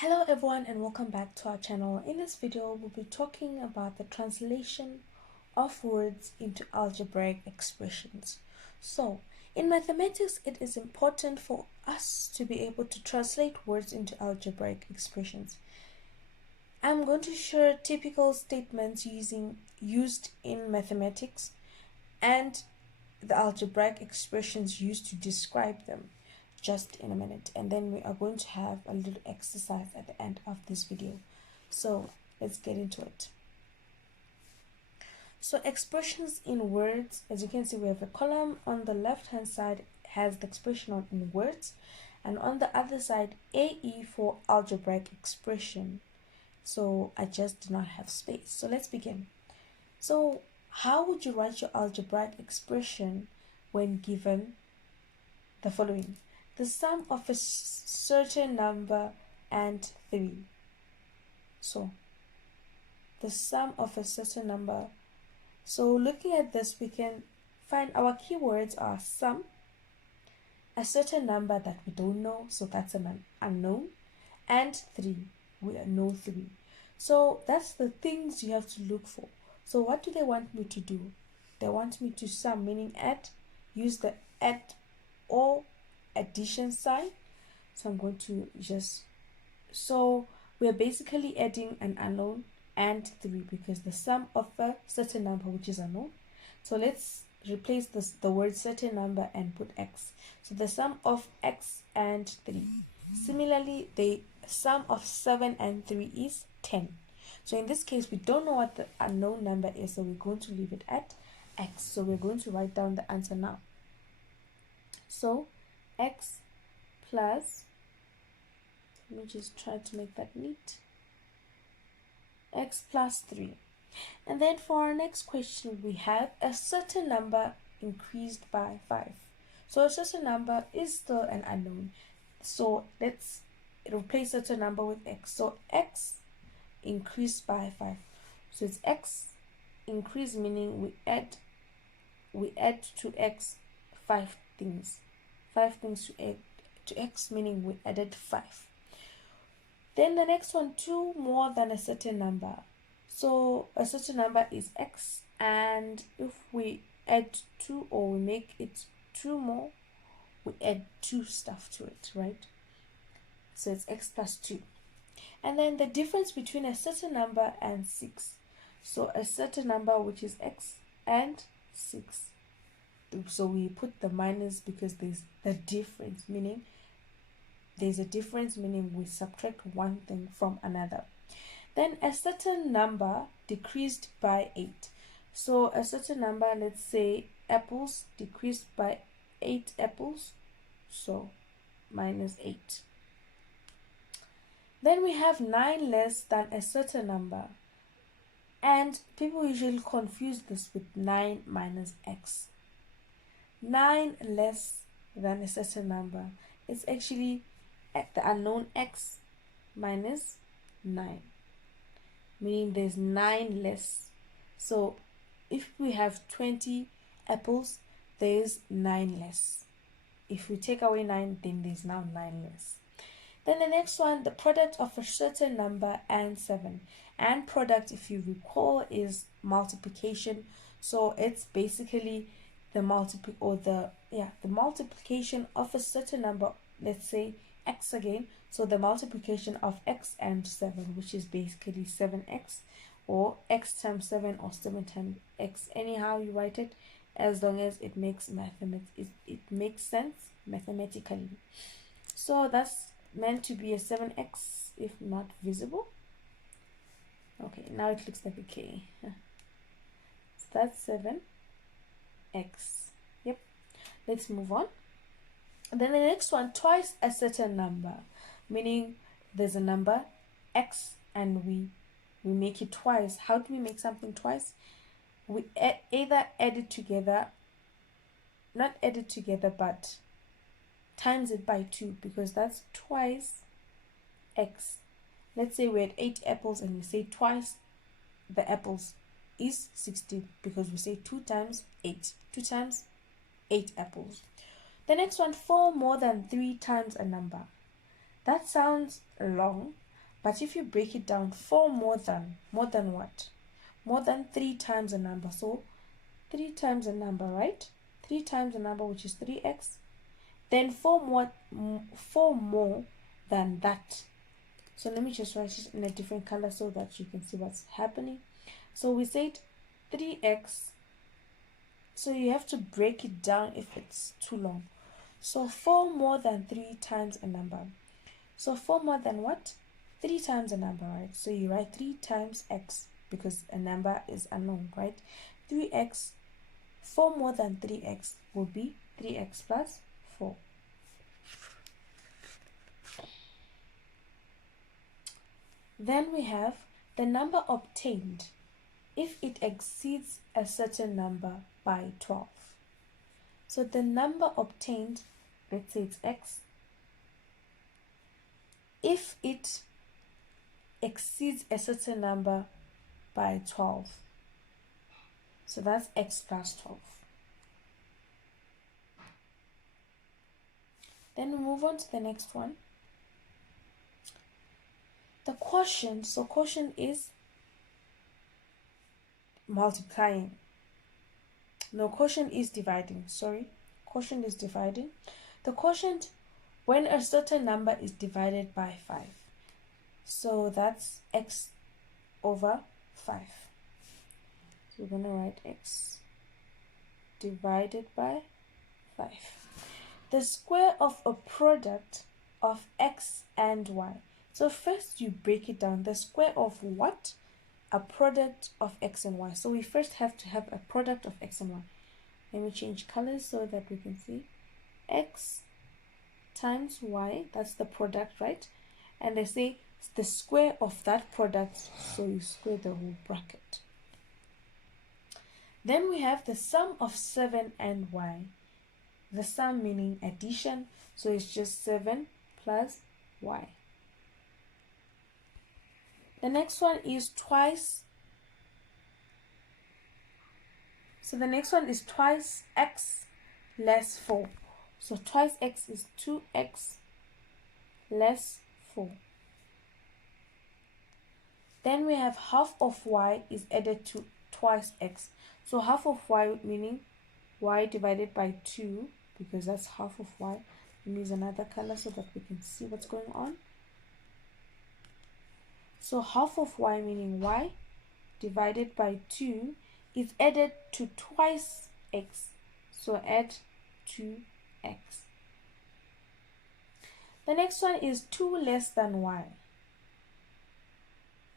Hello everyone and welcome back to our channel. In this video we'll be talking about the translation of words into algebraic expressions. So in mathematics it is important for us to be able to translate words into algebraic expressions. I'm going to share typical statements used in mathematics and the algebraic expressions used to describe them just in a minute, and then we are going to have a little exercise at the end of this video. So let's get into it. So expressions in words, as you can see, we have a column on the left hand side has the expression in words, and on the other side AE for algebraic expression. So I just do not have space. So let's begin. So how would you write your algebraic expression when given the following? The sum of a certain number and 3. So the sum of a certain number. So looking at this, we can find our keywords are sum, a certain number that we don't know, so that's an unknown, and 3. We know 3. So that's the things you have to look for. So what do they want me to do? They want me to sum, meaning add, use the add or addition sign. So I'm going to so we're basically adding an unknown and 3 because the sum of a certain number which is unknown. So let's replace the word certain number and put x. So the sum of x and 3. Similarly, the sum of 7 and 3 is 10. So in this case we don't know what the unknown number is, so we're going to leave it at x. So we're going to write down the answer now. So x plus, let me just try to make that neat, x plus 3. And then for our next question we have a certain number increased by 5. So a certain number is still an unknown, so let's replace certain number with x. So x increased by 5. So it's x increase, meaning we add to x 5 things. 5 things to add to x, meaning we added 5. Then the next one, 2 more than a certain number. So a certain number is x, and if we add 2 or we make it 2 more, we add 2 stuff to it, right? So it's x plus 2. And then the difference between a certain number and 6. So a certain number which is x and 6. So we put the minus because there's the difference, meaning there's a difference, meaning we subtract one thing from another. Then a certain number decreased by 8. So a certain number, let's say apples, decreased by 8 apples, so minus 8. Then we have 9 less than a certain number, and people usually confuse this with 9 minus x. 9 less than a certain number, it's actually the unknown x minus 9, meaning there's 9 less. So if we have 20 apples, there's 9 less. If we take away 9, then there's now 9 less. Then the next one, the product of a certain number and 7. And product, if you recall, is multiplication. So it's basically the multiplication of a certain number, let's say x again. So the multiplication of x and 7, which is basically 7x, or x times 7 or 7 times x, anyhow you write it, as long as it makes sense mathematically. So that's meant to be a 7x if not visible. Okay, now it looks like a k. So that's 7x. Yep, let's move on. And then the next one, twice a certain number, meaning there's a number x and we make it twice. How do we make something twice? We either add it together, not add it together, but times it by 2, because that's twice x. Let's say we had 8 apples and we say twice the apples is 16, because we say 2 times 8. 2 times 8 apples. The next one, 4 more than 3 times a number. That sounds long. But if you break it down, 4 more than what? More than 3 times a number. So 3 times a number, right? 3 times a number, which is 3x. Then 4 more than that. So let me just write it in a different color so that you can see what's happening. So we said 3x. So you have to break it down if it's too long. So 4 more than 3 times a number. So 4 more than what? 3 times a number, right? So you write 3 times x because a number is unknown, right? 3x, 4 more than 3x will be 3x plus 4. Then we have the number obtained if it exceeds a certain number by 12. So the number obtained, let's say it's x, if it exceeds a certain number by 12. So that's x plus 12. Then we move on to the next one. The quotient, so quotient is multiplying. No, quotient is dividing, sorry. Quotient is dividing. The quotient when a certain number is divided by 5. So that's x over 5. So we're going to write x divided by 5. The square of a product of x and y. So first you break it down. The square of what? A product of x and y. So we first have to have a product of x and y. Let me change colors so that we can see. X times y, that's the product, right? And they say the square of that product, so you square the whole bracket. Then we have the sum of 7 and y. The sum meaning addition, so it's just 7 plus y. The next one is twice. So the next one is twice x less 4. So twice x is 2x less 4. Then we have half of y is added to twice x. So half of y meaning y divided by 2, because that's half of y. Let me use another color so that we can see what's going on. So half of y meaning y divided by 2 is added to twice x. So add 2x. The next one is 2 less than y.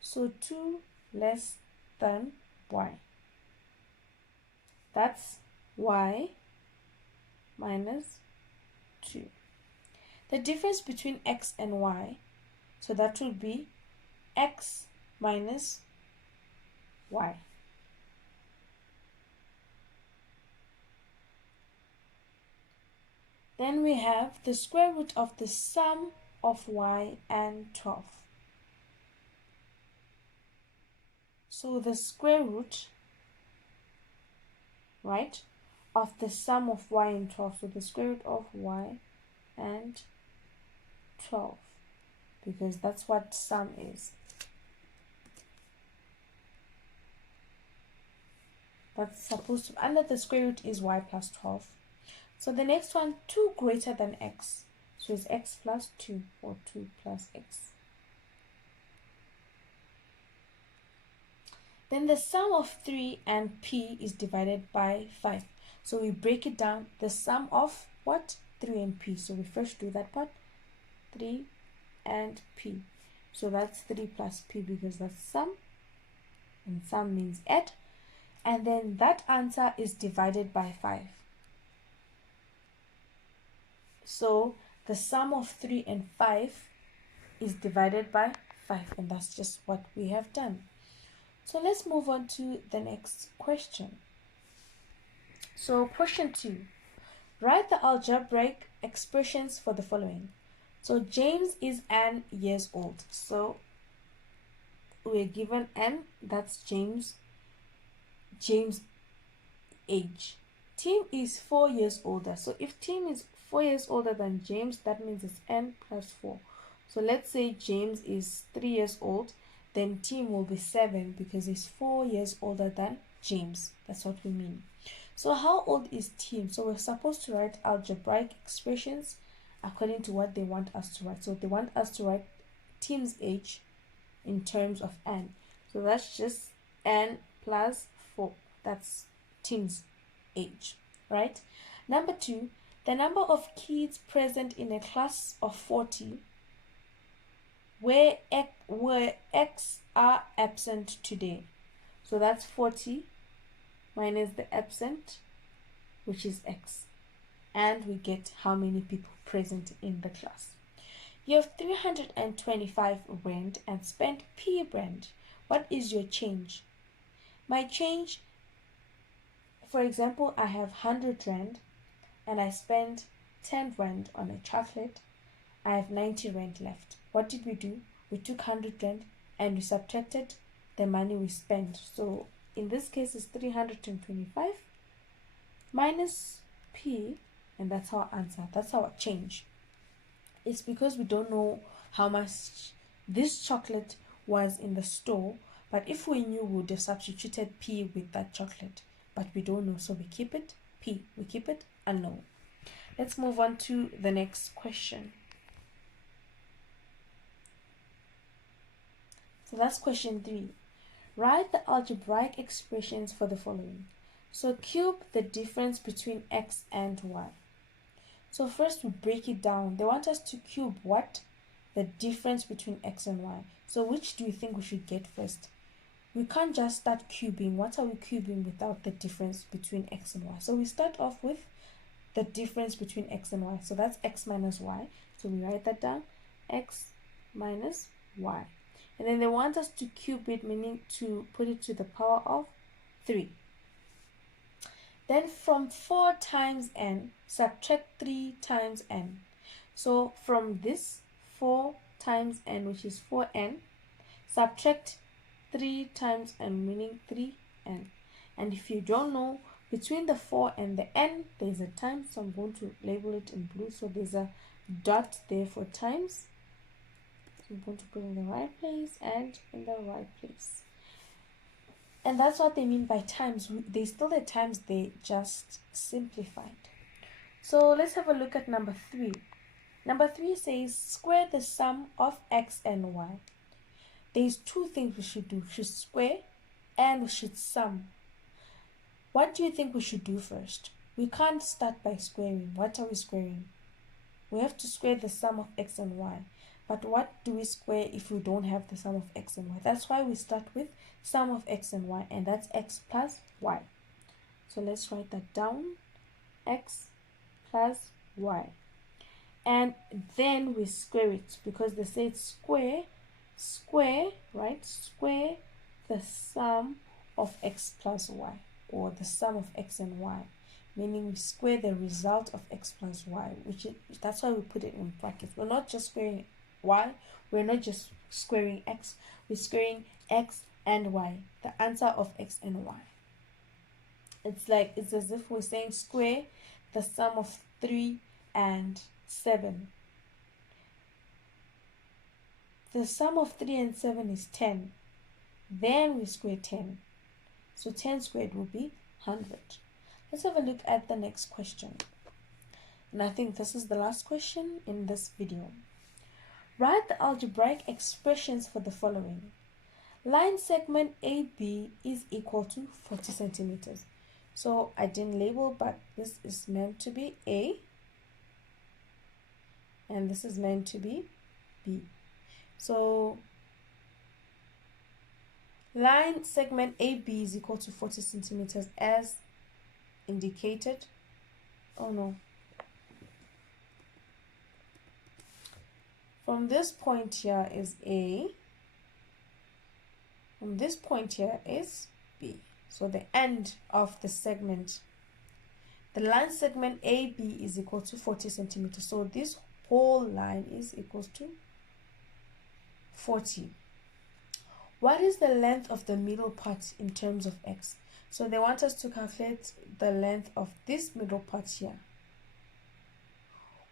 So 2 less than y. That's y minus 2. The difference between x and y, so that will be x minus y. Then we have the square root of the sum of y and 12. So the square root, right, of the sum of y and 12. So the square root of y and 12, because that's what sum is. That's supposed to, under the square root is y plus 12. So the next one, 2 greater than x. So it's x plus 2 or 2 plus x. Then the sum of 3 and p is divided by 5. So we break it down, the sum of what? 3 and p. So we first do that part, 3 and p. So that's 3 plus p because that's sum, and sum means add. And then that answer is divided by 5. So the sum of 3 and 5 is divided by 5, and that's just what we have done. So let's move on to the next question. So question 2. Write the algebraic expressions for the following. So James is n years old. So we're given n, that's James age. Tim is 4 years older. So if Tim is 4 years older than James, that means it's n plus 4. So let's say James is 3 years old, then Tim will be 7 because he's 4 years older than James. That's what we mean. So how old is Tim? So we're supposed to write algebraic expressions according to what they want us to write. So they want us to write Tim's age in terms of n. So that's just n plus 4. That's Tim's age, right? Number 2, the number of kids present in a class of 40 where X are absent today. So that's 40 minus the absent, which is X. And we get how many people present in the class. You have 325 Rand and spent P Rand. What is your change? My change, for example, I have 100 Rand and I spent 10 Rand on a chocolate. I have 90 Rand left. What did we do? We took 100 Rand and we subtracted the money we spent. So in this case, it's 325 minus P, and that's our answer. That's our change. It's because we don't know how much this chocolate was in the store, but if we knew, we would have substituted P with that chocolate, but we don't know, so we keep it P. We keep it unknown. Let's move on to the next question. So that's question 3. Write the algebraic expressions for the following. So cube the difference between x and y. So first we break it down. They want us to cube what? The difference between x and y. So which do you think we should get first? We can't just start cubing. What are we cubing without the difference between x and y? So we start off with the difference between x and y. So that's x minus y. So we write that down. X minus y. And then they want us to cube it, meaning to put it to the power of 3. Then from 4 times n, subtract 3 times n. So from this 4 times n, which is 4n, subtract 3 times n, meaning 3n. And if you don't know, between the 4 and the n, there's a times, so I'm going to label it in blue. So there's a dot there for times. So I'm going to put it in the right place and in the right place. And that's what they mean by times. They still the times, they just simplified. So let's have a look at number 3. Number 3 says square the sum of x and y. There's 2 things we should do. We should square and we should sum. What do you think we should do first? We can't start by squaring. What are we squaring? We have to square the sum of x and y. But what do we square if we don't have the sum of x and y? That's why we start with sum of x and y, and that's x plus y. So let's write that down. X plus y. And then we square it because they say square, right? Square the sum of x plus y, or the sum of x and y, meaning we square the result of x plus y, that's why we put it in brackets. We're not just squaring y, we're not just squaring x, we're squaring x and y, the answer of x and y. It's as if we're saying square the sum of 3 and 7. The sum of 3 and 7 is 10. Then we square 10. So 10 squared will be 100. Let's have a look at the next question. And I think this is the last question in this video. Write the algebraic expressions for the following. Line segment AB is equal to 40 centimeters. So I didn't label, but this is meant to be A. And this is meant to be B. So line segment AB is equal to 40 centimeters as indicated. Oh no. From this point here is A. From this point here is B. So the end of the segment, the line segment AB is equal to 40 centimeters. So this whole line is equal to 40. What is the length of the middle part in terms of x? So they want us to calculate the length of this middle part here.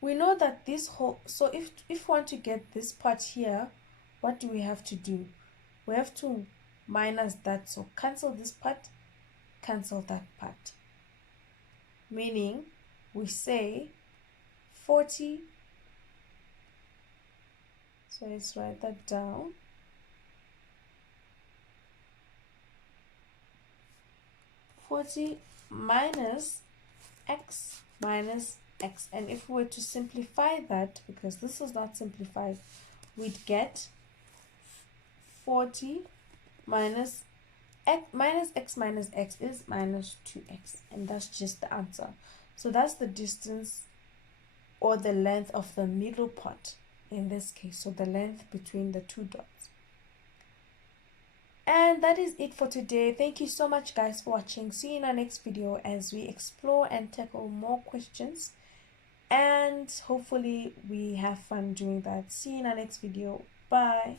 we know that this whole, so if we want to get this part here, what do we have to do? We have to minus that, so cancel this part, cancel that part, meaning we say 40, so let's write that down, 40 minus x minus x. And if we were to simplify that, because this is not simplified, we'd get 40 minus x minus x is minus 2x, and that's just the answer. So that's the distance or the length of the middle part in this case, so the length between the two dots. And that is it for today. Thank you so much guys for watching. See you in our next video as we explore and tackle more questions, and hopefully we have fun doing that. See you in our next video. Bye.